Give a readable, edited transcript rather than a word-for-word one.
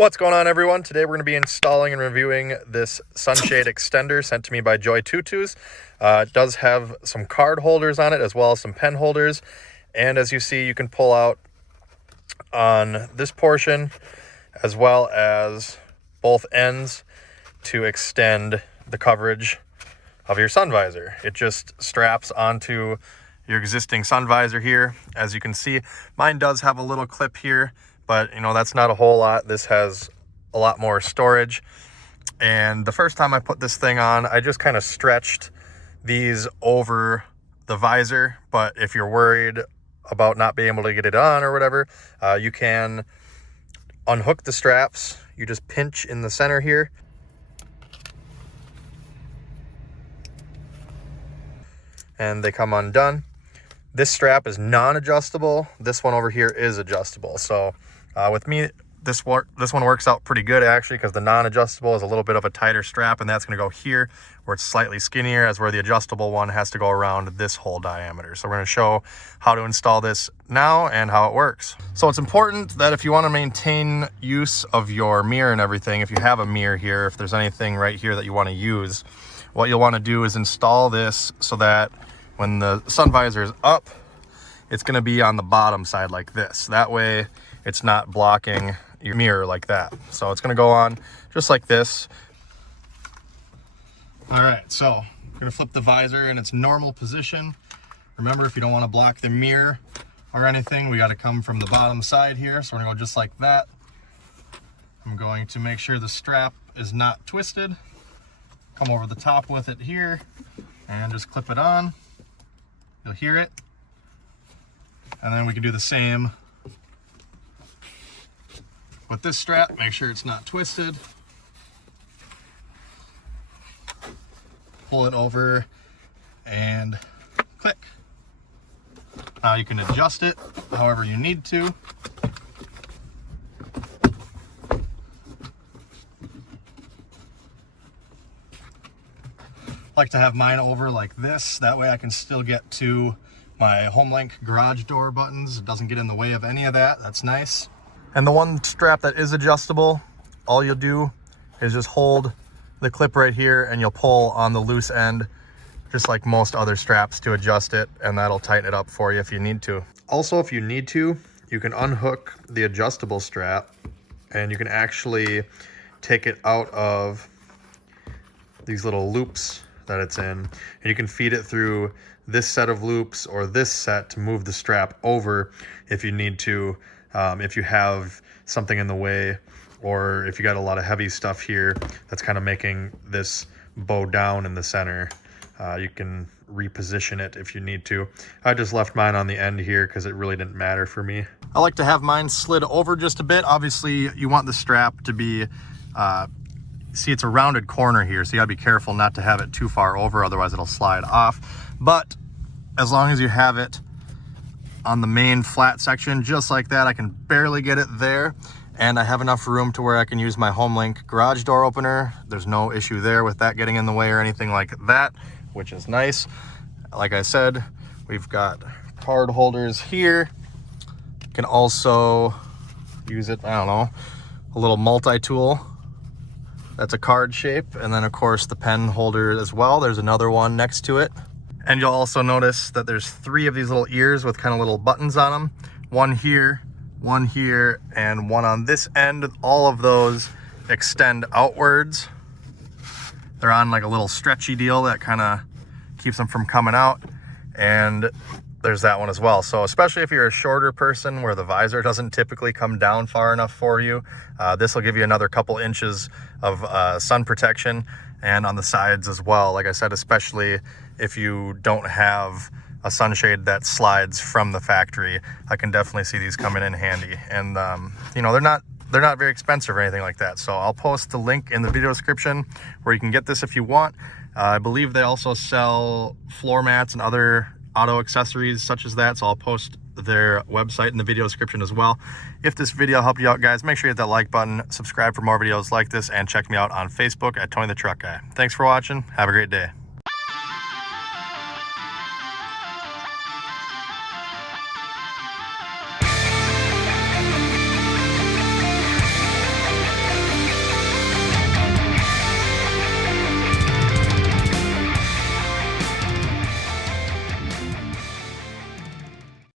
What's going on, everyone? Today we're going to be installing and reviewing this sunshade extender sent to me by JoyTutus. It does have some card holders on it as well as some pen holders. And as you see, you can pull out on this portion as well as both ends to extend the coverage of your sun visor. It just straps onto your existing sun visor here. As you can see, mine does have a little clip here, but that's not a whole lot. This has a lot more storage. And the first time I put this thing on, I just kind of stretched these over the visor. But if you're worried about not being able to get it on or whatever, you can unhook the straps. You just pinch in the center here. And they come undone. This strap is non-adjustable. This one over here is adjustable. So with me, this one works out pretty good actually, because the non-adjustable is a little bit of a tighter strap, and that's going to go here where it's slightly skinnier, as where the adjustable one has to go around this whole diameter. So we're going to show how to install this now and how it works. So it's important that if you want to maintain use of your mirror and everything, if you have a mirror here, if there's anything right here that you want to use, what you'll want to do is install this so that when the sun visor is up, it's going to be on the bottom side like this. That way it's not blocking your mirror like that. So it's going to go on just like this. All right, so we're going to flip the visor in its normal position. Remember, if you don't want to block the mirror or anything, we got to come from the bottom side here. So we're going to go just like that. I'm going to make sure the strap is not twisted. Come over the top with it here and just clip it on. You'll hear it. And then we can do the same with this strap. Make sure it's not twisted. Pull it over and click. Now you can adjust it however you need to. I like to have mine over like this. That way I can still get to my HomeLink garage door buttons. It doesn't get in the way of any of that. That's nice. And the one strap that is adjustable, all you'll do is just hold the clip right here and you'll pull on the loose end, just like most other straps, to adjust it, and that'll tighten it up for you if you need to. Also, if you need to, you can unhook the adjustable strap and you can actually take it out of these little loops that it's in, and you can feed it through this set of loops or this set to move the strap over if you need to, if you have something in the way, or if you got a lot of heavy stuff here that's kind of making this bow down in the center. You can reposition it if you need to. I just left mine on the end here because it really didn't matter for me. I like to have mine slid over just a bit. Obviously you want the strap to be see, it's a rounded corner here, so you gotta be careful not to have it too far over, otherwise it'll slide off. But as long as you have it on the main flat section, just like that, I can barely get it there. And I have enough room to where I can use my HomeLink garage door opener. There's no issue there with that getting in the way or anything like that, which is nice. Like I said, we've got card holders here. You can also use it, I don't know, a little multi-tool. That's a card shape. And then of course the pen holder as well. There's another one next to it. And you'll also notice that there's 3 of these little ears with kind of little buttons on them. One here, and one on this end. All of those extend outwards. They're on like a little stretchy deal that kind of keeps them from coming out. And there's that one as well. So especially if you're a shorter person where the visor doesn't typically come down far enough for you, this will give you another couple inches of sun protection, and on the sides as well. Like I said, especially if you don't have a sunshade that slides from the factory, I can definitely see these coming in handy. And they're not very expensive or anything like that. So I'll post the link in the video description where you can get this if you want. I believe they also sell floor mats and other auto accessories such as that, so I'll post their website in the video description as well. If this video helped you out, guys, make sure you hit that like button, subscribe for more videos like this, and check me out on Facebook at Tony the Truck Guy. Thanks for watching. Have a great day.